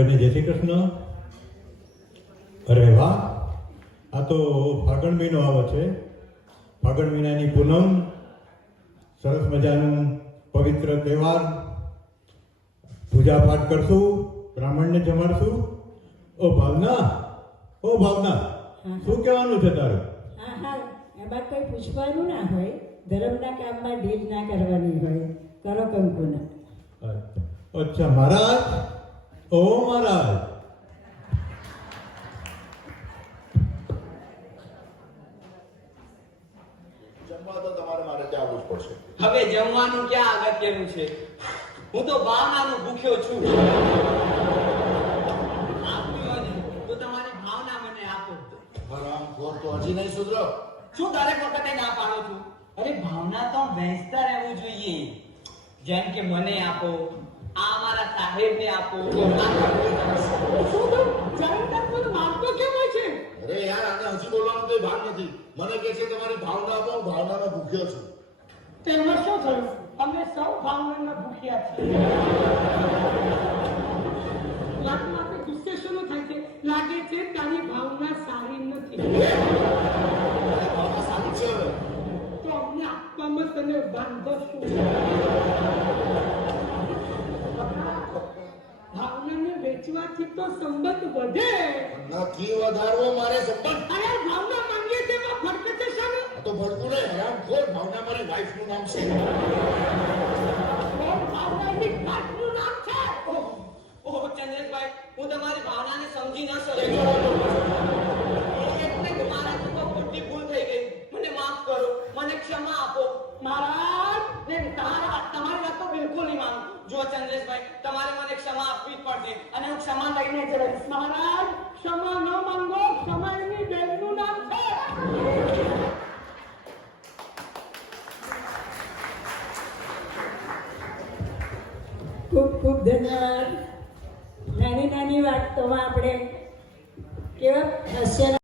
ભાઈને જય શ્રી કૃષ્ણ. અરે વાહ, આ તો ફાગણ મહિનો આવે છે. ફાગણ મહિનાની પૂનમ, સરસ મજાનું પવિત્ર તહેવાર. પૂજા પાઠ કરશું, બ્રાહ્મણને જમાડશું. ઓ ભાવના, શું કહેવાનું છે તારું? હા હા, એમાં કોઈ પૂછવાનું ના હોય, ધર્મના કામમાં ઢીલ ના કરવાની હોય. કરો કંકુના. અચ્છા મહારાજ, ઓ મહારાજ. જમવા તો તમારે મારે ત્યાં આવવું જ પડશે. હવે જમવાનું ક્યાં અગત્યનું છે? હું તો ભાવનાનું ભૂખ્યો છું. આપવી હોય ને તો તમારી ભાવના મને આપો. હરામખોર તો હજી નહીં સુધરો. શું દરેક વખતે ના પાડો છું? અરે ભાવના તો વહેંચતા રહેવું જોઈએ. જેમ કે મને આપો, આ મારા સાહેબને આપો. શું તો જરા તક મારતો કેમ હોય છે? અરે યાર, આને હજી બોલવાનું કોઈ ભાન નથી. મને કહે છે તમારી ભાવના આપો, હું ભાવનામાં ભૂખ્યો છું. તેમાં શું થયું? અમે સૌ ભાવનામાં ભૂખ્યા છીએ. વાતમાં ગુસ્સે શરૂ થાય છે. લાગે છે તારી ભાવના સારી નથી. ભાવના સારી છે હવે. તો અમને આપવામાં તને વાંધો શું? ભાવનાને વેચવાથી તો સંબંધ વધે. નથી વધારવો મારે સંબંધ. અરે ભાવના માંગીએ તેમાં ફરક છે શાનો? આ તો ભડકું નહીં, હરામખોર. ભાવના મારી વાઈફનું નામ છે. ભાવના એની કાટનું નામ છે. ઓહ ચંદ્રભાઈ, હું તમારી ભાવનાને સમજી ન શક્યો. એટલે કે મારાથી તો ખોટી ભૂલ થઈ ગઈ. મને માફ કરો, મને ક્ષમા આપો. મહારાજ, તમારી વાત તો બિલકુલ નહીં માનું. જો ચંદ્રેશભાઈ, તમારે મને ક્ષમા આપવી જ પડશે અને હું ક્ષમા લઈને જ રહીશ. મહારાજ, ક્ષમા ન માંગો. ક્ષમા એની બેનનું નામ છે. ખૂબ ખૂબ ધન્યવાદ. નાની નાની વાતોમાં આપણે કેવા હાસ્ય